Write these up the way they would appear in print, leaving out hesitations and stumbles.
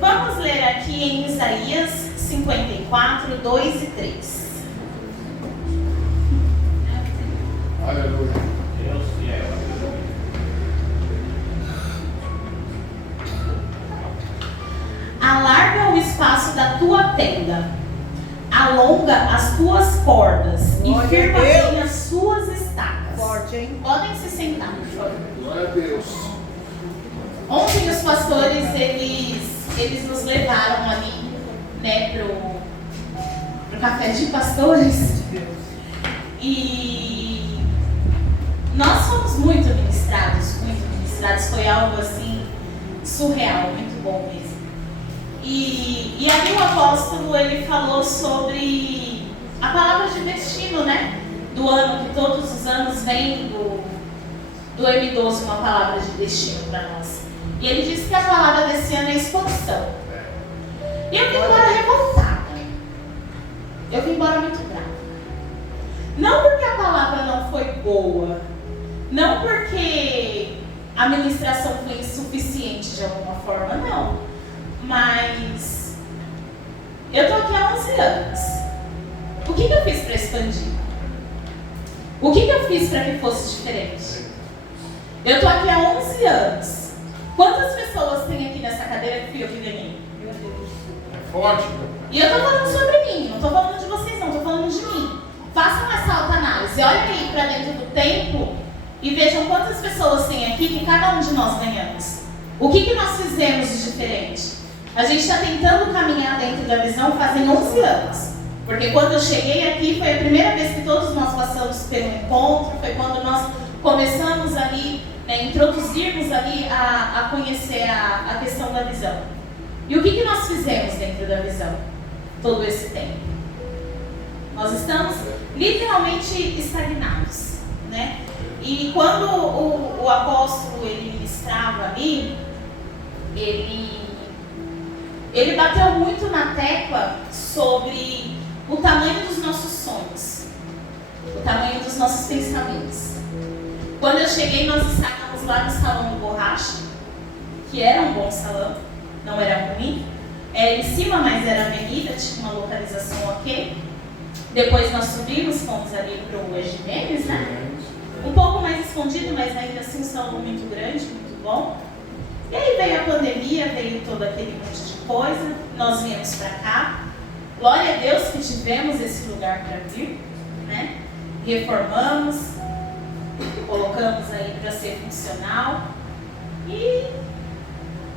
Vamos ler aqui em Isaías 54, 2 e 3. Aleluia. Deus fiel. Alarga o espaço da tua tenda, alonga as tuas cordas e Glória firma a Deus. bem as suas estacas. Forte, hein? Podem se sentar, por favor. Glória a Deus. Ontem os pastores, eles nos levaram ali, né, pro café de pastores. E nós fomos muito ministrados. Foi algo assim, surreal, muito bom mesmo. E ali o apóstolo, ele falou sobre a palavra de destino, né? Do ano, que todos os anos vem do M12 uma palavra de destino para nós. E ele disse que a palavra desse ano é expansão. E eu vim embora revoltada. Eu vim embora muito brava. Não porque a palavra não foi boa, não porque a ministração foi insuficiente de alguma forma, não. Mas eu tô aqui há 11 anos. O que eu fiz para expandir? O que eu fiz para que fosse diferente? Eu tô aqui há 11 anos. Quantas pessoas tem aqui nessa cadeira que fui eu que ganhei? Meu Deus. É forte, meu. E eu tô falando sobre mim, não tô falando de vocês não, tô falando de mim. Façam essa autoanálise, olhem aí para dentro do tempo e vejam quantas pessoas tem aqui que cada um de nós ganhamos. O que nós fizemos de diferente? A gente está tentando caminhar dentro da visão fazem 11 anos. Porque quando eu cheguei aqui foi a primeira vez que todos nós passamos pelo encontro, foi quando nós começamos ali, né, introduzirmos ali a conhecer a questão da visão. E o que nós fizemos dentro da visão todo esse tempo? Nós estamos literalmente estagnados, né? E quando o apóstolo ele ministrava ali, ele bateu muito na tecla sobre o tamanho dos nossos sonhos, o tamanho dos nossos pensamentos. Quando eu cheguei, nós estávamos lá no salão do Borracha, que era um bom salão, não era ruim. Era em cima, mas era avenida, tinha uma localização ok. Depois nós subimos, fomos ali para o Egimenes, né? Um pouco mais escondido, mas ainda assim um salão muito grande, muito bom. E aí veio a pandemia, veio todo aquele monte de coisa, nós viemos para cá. Glória a Deus que tivemos esse lugar para vir, né? Reformamos, colocamos aí para ser funcional e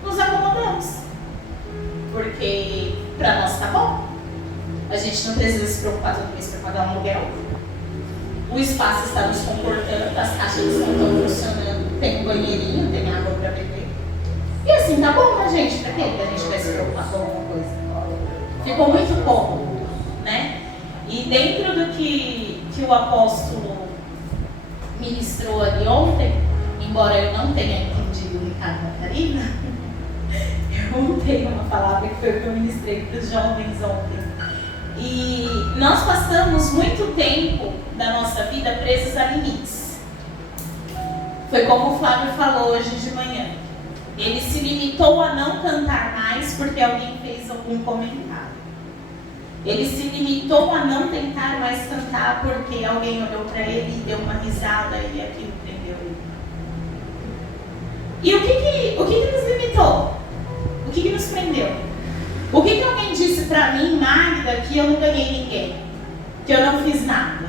nos acomodamos. Porque para nós tá bom. A gente não precisa se preocupar todo mês para pagar um aluguel. O espaço está nos comportando, as caixas estão funcionando, tem um banheirinho, tem água para beber. E assim tá bom, né, gente? Para quê? Pra gente vai se preocupar com alguma coisa. Ficou muito pouco, né? E dentro do que o apóstolo ministrou ali ontem, embora eu não tenha entendido o Ricardo e a Karina, eu tenho uma palavra que foi o que eu ministrei para os jovens ontem. E nós passamos muito tempo da nossa vida presos a limites. Foi como o Flávio falou hoje de manhã. Ele se limitou a não cantar mais porque alguém fez algum comentário. Ele se limitou a não tentar mais cantar porque alguém olhou para ele e deu uma risada e aquilo prendeu ele. E o que nos limitou? O que nos prendeu? O que alguém disse para mim, Magda, que eu não ganhei ninguém? Que eu não fiz nada?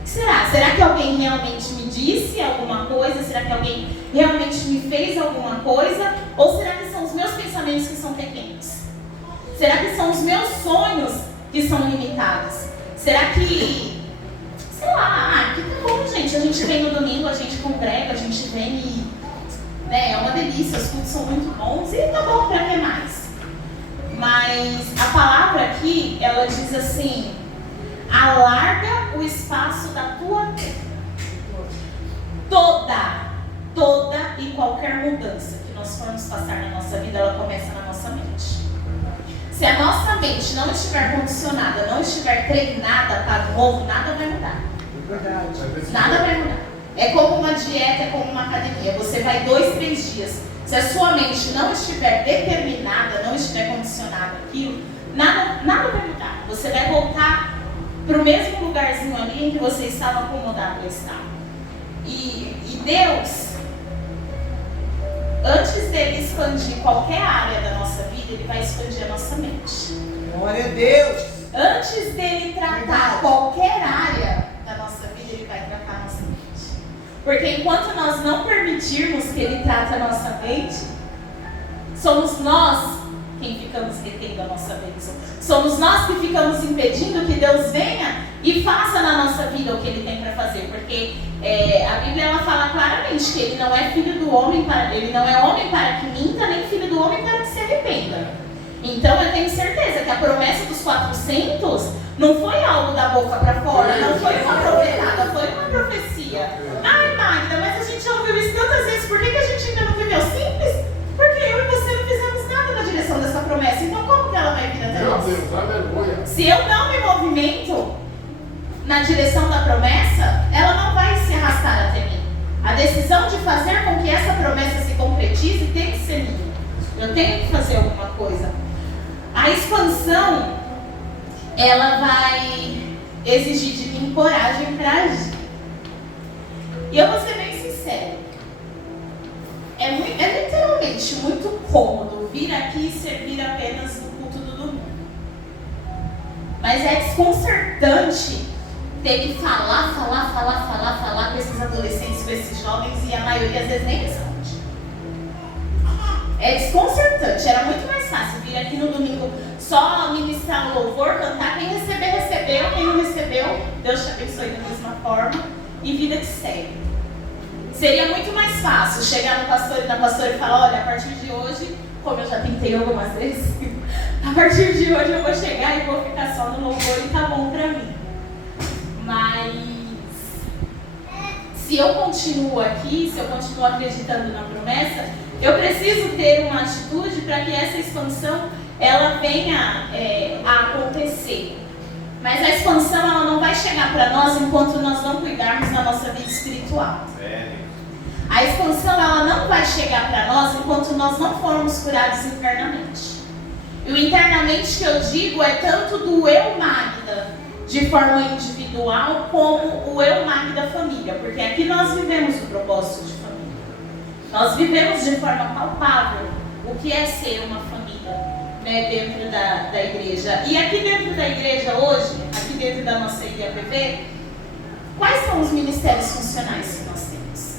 O que será? Será que alguém realmente me disse alguma coisa? Será que alguém realmente me fez alguma coisa? Ou será que são os meus pensamentos que são pequenos? Será que são os meus sonhos que são limitados? Será que, sei lá, que tá bom, gente. A gente vem no domingo, a gente congrega, a gente vem e, né, é uma delícia, os cultos são muito bons e tá bom, pra que mais? Mas a palavra aqui, ela diz assim: alarga o espaço da tua tenda. Toda e qualquer mudança que nós formos passar na nossa vida, ela começa na nossa mente. Se a nossa mente não estiver condicionada, não estiver treinada para o novo, nada vai mudar. Nada vai mudar. É como uma dieta. dieta é como uma academia. Você vai 2, 3 dias. Se a sua mente não estiver determinada, não estiver condicionada àquilo, nada vai mudar. Você vai voltar para o mesmo lugarzinho ali em que você estava acomodado a estar. E Deus, antes dele expandir qualquer área da nossa vida, ele vai expandir a nossa mente. Glória a Deus. Antes dele tratar qualquer área da nossa vida, ele vai tratar a nossa mente. Porque enquanto nós não permitirmos que ele trate a nossa mente, somos nós quem ficamos retendo a nossa bênção. Somos nós que ficamos impedindo que Deus venha e faça na nossa vida o que ele tem para fazer. Porque a Bíblia ela fala claramente que ele não é filho do homem ele não é homem para que minta, nem filho do homem para que se arrependa. Então eu tenho certeza que a promessa dos 400 não foi algo da boca para fora, não foi uma profetada, foi uma profecia. Ai, Magda, mas a gente já ouviu isso tantas vezes, por que a gente ainda não viveu simples? Porque eu e você não fizemos nada na direção dessa promessa, então como que ela vai vir até nós? Meu Deus, aleluia. Se eu não me movimento na direção da promessa, ela não vai se arrastar até mim. A decisão de fazer com que essa promessa se concretize tem que ser minha. Eu tenho que fazer alguma coisa. A expansão, ela vai exigir de mim coragem para agir. E eu vou ser bem sincero. É literalmente muito cômodo vir aqui e servir apenas no culto do domingo. Mas é desconcertante ter que falar com esses adolescentes, com esses jovens, e a maioria às vezes nem responde. É desconcertante. Era muito mais fácil vir aqui no domingo só ministrar o louvor, cantar. Quem receber, recebeu. Quem não recebeu, Deus te abençoe da mesma forma. E vida que segue. Seria muito mais fácil chegar no pastor e na pastora e falar: olha, a partir de hoje, como eu já tentei algumas vezes, a partir de hoje eu vou chegar e vou ficar só no louvor e tá bom pra mim. Mas se eu continuo aqui, se eu continuo acreditando na promessa, eu preciso ter uma atitude para que essa expansão ela venha a acontecer. Mas a expansão ela não vai chegar para nós enquanto nós não cuidarmos da nossa vida espiritual. A expansão ela não vai chegar para nós enquanto nós não formos curados internamente. E o internamente que eu digo é tanto do eu Magda de forma individual como o eu Magda família. Porque aqui nós vivemos o propósito de família. Nós vivemos de forma palpável o que é ser uma família, né, dentro da igreja. E aqui dentro da igreja hoje, aqui dentro da nossa IAPV, quais são os ministérios funcionais que nós temos?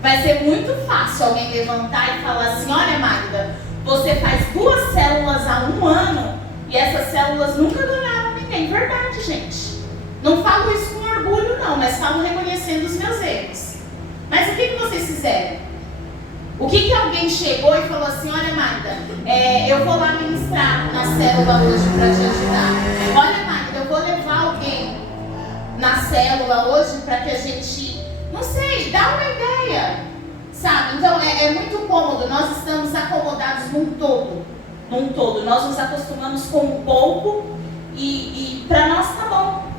Vai ser muito fácil alguém levantar e falar assim: olha, Magda, você faz 2 células há 1 ano e essas células nunca ganharam ninguém. Verdade, gente. Não falo isso com orgulho não, mas falo reconhecendo os meus erros. Mas o que vocês fizeram? O que alguém chegou e falou assim: olha, Magda, eu vou lá ministrar na célula hoje para te ajudar. Olha, Magda, eu vou levar alguém na célula hoje para que a gente, não sei, dá uma ideia, sabe? Então é muito cômodo, nós estamos acomodados num todo. Nós nos acostumamos com um pouco e para nós tá bom,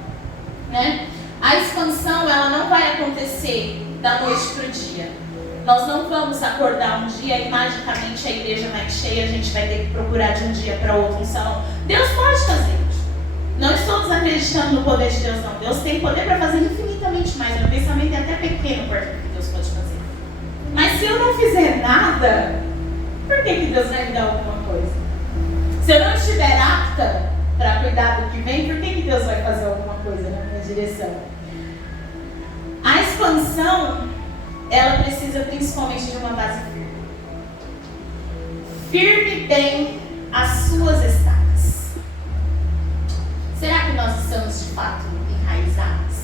né? A expansão ela não vai acontecer da noite para o dia. Nós não vamos acordar um dia e magicamente a igreja vai cheia, a gente vai ter que procurar de um dia para outro um salão. Deus pode fazer isso. Não estou desacreditando no poder de Deus, não. Deus tem poder para fazer infinitamente mais. Meu pensamento é até pequeno perto do que Deus pode fazer. Mas se eu não fizer nada, por que Deus vai me dar alguma coisa? Se eu não estiver apta para cuidar do que vem, por que Deus vai fazer alguma coisa na minha direção? A expansão, ela precisa principalmente de uma base firme. Firme bem as suas estacas. Será que nós estamos de fato enraizados?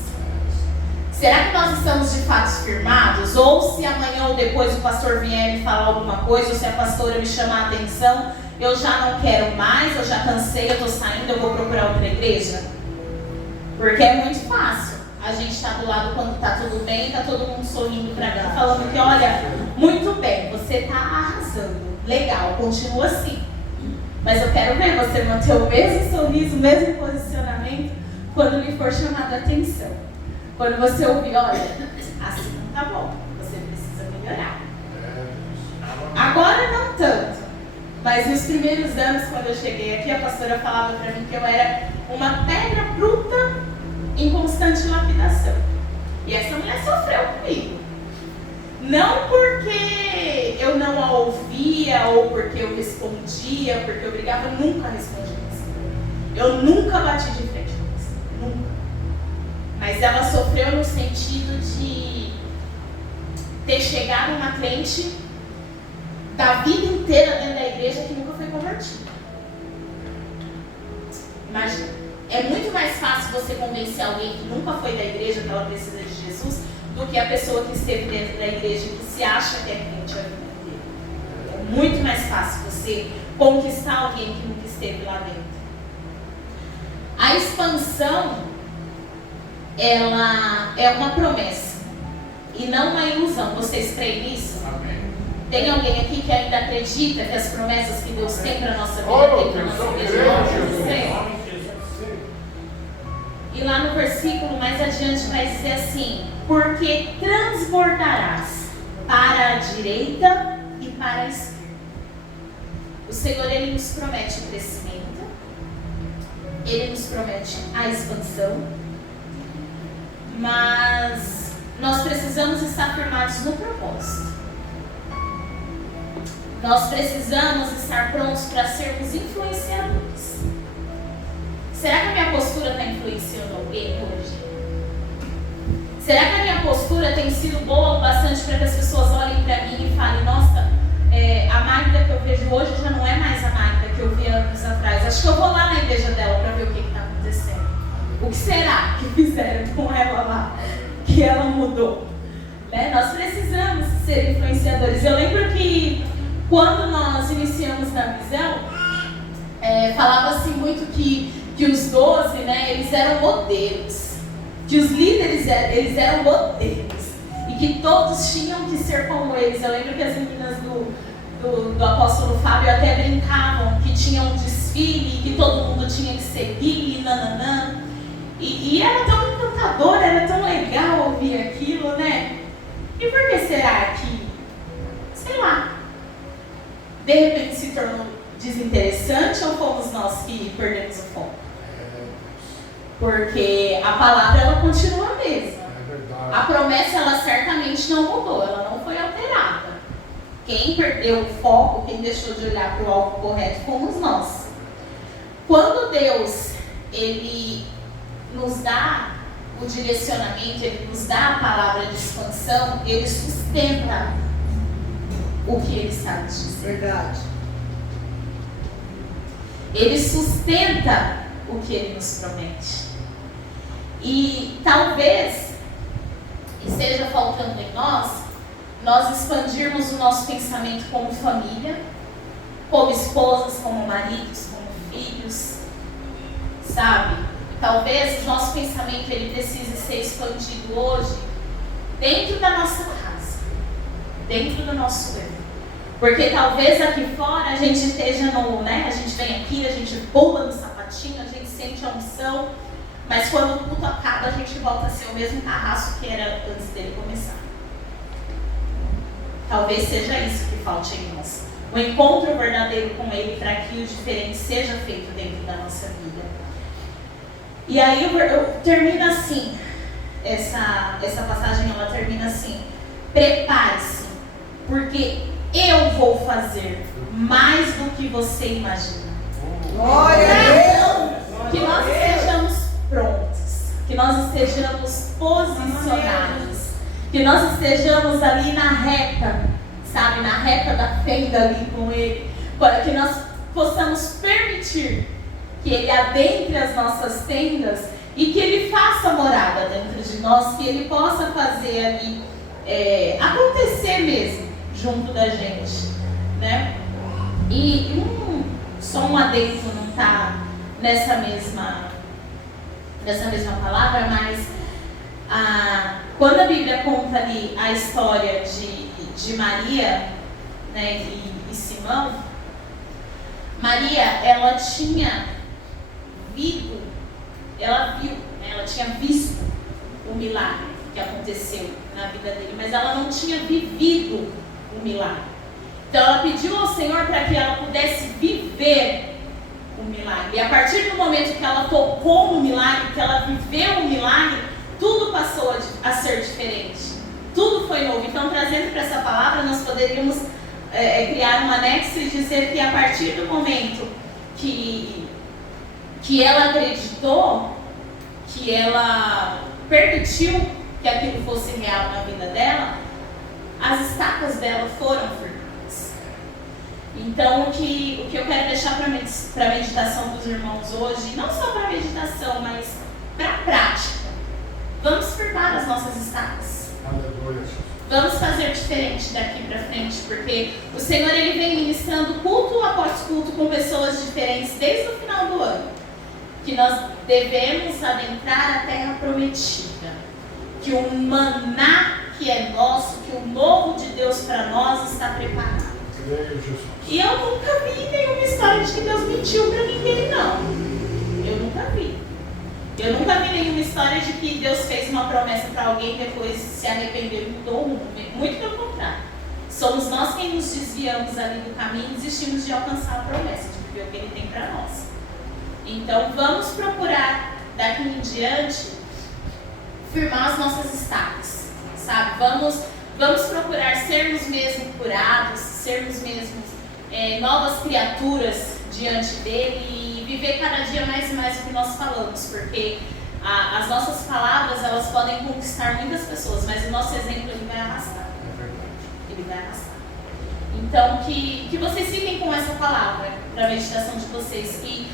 Será que nós estamos de fato firmados? Ou se amanhã ou depois o pastor vier me falar alguma coisa, ou se a pastora me chamar a atenção, eu já não quero mais, eu já cansei, eu estou saindo, eu vou procurar outra igreja? Porque é muito fácil. A gente está do lado quando está tudo bem, está todo mundo sorrindo para mim, falando que, olha, muito bem, você está arrasando, legal, continua assim. Mas eu quero ver você manter o mesmo sorriso, o mesmo posicionamento, quando lhe for chamado a atenção. Quando você ouvir, olha, Agora não tanto, mas nos primeiros anos, quando eu cheguei aqui, a pastora falava para mim que eu era uma pedra bruta em constante lapidação. E essa mulher sofreu comigo. Não porque eu não a ouvia, ou porque eu respondia, porque eu brigava, eu nunca respondi isso. Eu nunca bati de frente com isso, nunca. Mas ela sofreu no sentido de ter chegado uma crente da vida inteira dentro da igreja que nunca foi convertida. Imagina, é muito mais fácil você convencer alguém que nunca foi da igreja que ela precisa de Jesus do que a pessoa que esteve dentro da igreja e que se acha que é crente a vida inteira. É muito mais fácil você conquistar alguém que nunca esteve lá dentro. A expansão, ela é uma promessa e não uma ilusão. Vocês creem nisso? Amém. Tem alguém aqui que ainda acredita que as promessas que Deus tem para a nossa vida tem para a nossa vida? E lá no versículo mais adiante vai dizer assim: porque transbordarás para a direita e para a esquerda. O Senhor, Ele nos promete o crescimento, Ele nos promete a expansão, mas nós precisamos estar firmados no propósito. Nós precisamos estar prontos para sermos influenciadores. Será que a minha postura está influenciando alguém hoje? Será que a minha postura tem sido boa o bastante para que as pessoas olhem para mim e falem: nossa, a Magda que eu vejo hoje já não é mais a Magda que eu vi anos atrás. Acho que eu vou lá na igreja dela para ver o que está acontecendo. O que será que fizeram com ela lá? Que ela mudou? Né? Nós precisamos ser influenciadores. Eu lembro que quando nós iniciamos na visão, falava-se muito que os 12, né, eles eram modelos, que os líderes eles eram modelos e que todos tinham que ser como eles. Eu lembro que as meninas do apóstolo Fábio até brincavam que tinha um desfile, que todo mundo tinha que seguir, nananã. E era tão encantador, era tão legal ouvir aquilo, né? E por que será que, sei lá, de repente se tornou desinteressante, ou fomos nós que perdemos o foco? Porque a palavra, ela continua a mesma. A promessa, ela certamente não mudou, ela não foi alterada. Quem perdeu o foco, quem deixou de olhar para o alvo correto, fomos nós. Quando Deus, Ele nos dá o direcionamento, Ele nos dá a palavra de expansão, Ele sustenta o que Ele está nos dizendo. Verdade. Ele sustenta o que Ele nos promete. E talvez esteja faltando em nós expandirmos o nosso pensamento como família, como esposas, como maridos, como filhos, sabe? Talvez o nosso pensamento ele precise ser expandido hoje dentro da nossa casa, dentro do nosso lar. Porque talvez aqui fora a gente esteja no, né? A gente vem aqui, a gente pula no sapatinho, a gente sente a unção, mas quando o culto acaba a gente volta a ser o mesmo carrasco que era antes dele começar. Talvez seja isso que falte em nós. O encontro verdadeiro com Ele para que o diferente seja feito dentro da nossa vida. E aí eu termino assim, essa passagem ela termina assim: prepare-se, porque eu vou fazer mais do que você imagina. Glória a Deus! Que nós estejamos prontos, que nós estejamos posicionados, que nós estejamos ali na reta, sabe, na reta da fenda ali com Ele, para que nós possamos permitir que Ele adentre as nossas tendas e que Ele faça morada dentro de nós, que Ele possa fazer ali acontecer mesmo junto da gente, né? E só um adendo não está nessa mesma palavra, mas quando a Bíblia conta ali a história de Maria, né, e Simão, Maria, ela tinha tinha visto o milagre que aconteceu na vida dele, mas ela não tinha vivido o milagre. Então ela pediu ao Senhor para que ela pudesse viver o milagre. E a partir do momento que ela tocou no milagre, que ela viveu o milagre, tudo passou a ser diferente. Tudo foi novo. Então, trazendo para essa palavra, nós poderíamos criar um anexo e dizer que a partir do momento que ela acreditou, que ela permitiu que aquilo fosse real na vida dela, as estacas dela foram firmadas. Então, o que eu quero deixar para a meditação dos irmãos hoje, não só para a meditação, mas para a prática. Vamos firmar as nossas estacas. Aleluia. Vamos fazer diferente daqui para frente, porque o Senhor ele vem ministrando culto após culto com pessoas diferentes desde o final do ano. Que nós devemos adentrar a terra prometida. Que o maná que é nosso, que o novo de Deus para nós está preparado. E eu nunca vi nenhuma história de que Deus mentiu para ninguém, não. Eu nunca vi. Eu nunca vi nenhuma história de que Deus fez uma promessa para alguém e depois se arrependeu e mudou o mundo. Muito pelo contrário. Somos nós quem nos desviamos ali do caminho e desistimos de alcançar a promessa, de viver o que Ele tem para nós. Então vamos procurar daqui em diante firmar as nossas estacas, sabe? Vamos procurar sermos mesmo curados, sermos mesmo novas criaturas diante dele e viver cada dia mais e mais o que nós falamos, porque as nossas palavras elas podem conquistar muitas pessoas, mas o nosso exemplo ele vai arrastar. Ele vai arrastar. Então que vocês fiquem com essa palavra para a meditação de vocês e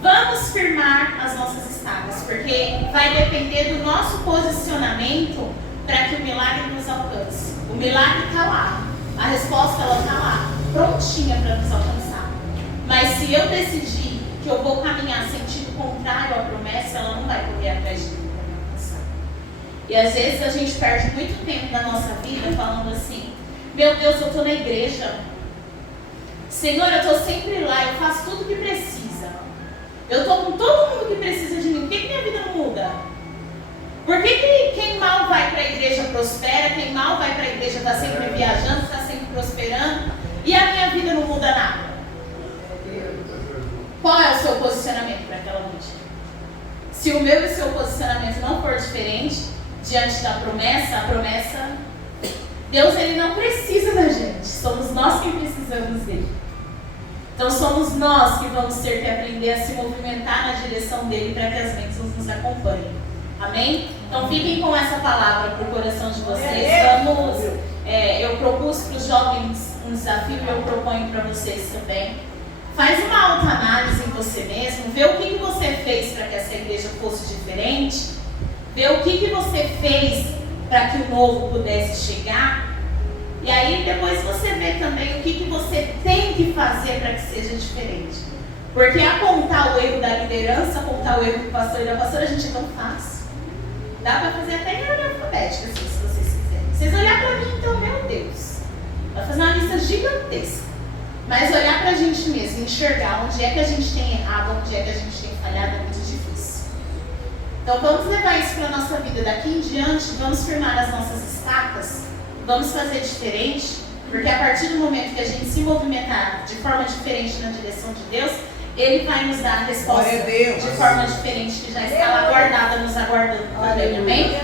vamos firmar as nossas estacas, porque vai depender do nosso posicionamento para que o milagre nos alcance. O milagre está lá, a resposta ela está lá, prontinha para nos alcançar. Mas se eu decidir que eu vou caminhar sentido contrário à promessa, ela não vai correr atrás de mim para me alcançar. E às vezes a gente perde muito tempo da nossa vida falando assim: meu Deus, eu estou na igreja, Senhor, eu estou sempre lá, eu faço tudo o que precisa, eu estou com todo mundo que precisa de mim, por que minha vida não muda? Por que quem mal vai para a igreja prospera, quem mal vai para a igreja está sempre viajando, está sempre prosperando, e a minha vida não muda nada? Qual é o seu posicionamento para aquela noite? Se o meu e o seu posicionamento não for diferente diante da promessa, a promessa, Deus ele não precisa da gente, somos nós quem precisamos dele. Então somos nós que vamos ter que aprender a se movimentar na direção dele para que as bênçãos nos acompanhem. Amém? Então fiquem com essa palavra para o coração de vocês. Eu propus para os jovens um desafio e eu proponho para vocês também. Faz uma autoanálise em você mesmo, vê o que você fez para que essa igreja fosse diferente, vê o que você fez para que o novo pudesse chegar, e aí depois você vê também o que você tem que fazer para que seja diferente. Porque apontar o erro da liderança, apontar o erro do pastor e da pastora, a gente não faz. Dá para fazer até em ordem alfabética, assim, se vocês quiserem. Vocês olhar para mim, então, meu Deus, vai fazer uma lista gigantesca. Mas olhar para a gente mesmo, enxergar onde é que a gente tem errado, onde é que a gente tem falhado, é muito difícil. Então vamos levar isso para a nossa vida. Daqui em diante, vamos firmar as nossas estacas, vamos fazer diferente, porque a partir do momento que a gente se movimentar de forma diferente na direção de Deus, Ele vai nos dar a resposta de forma diferente, que já está lá guardada, nos aguardando. Amém?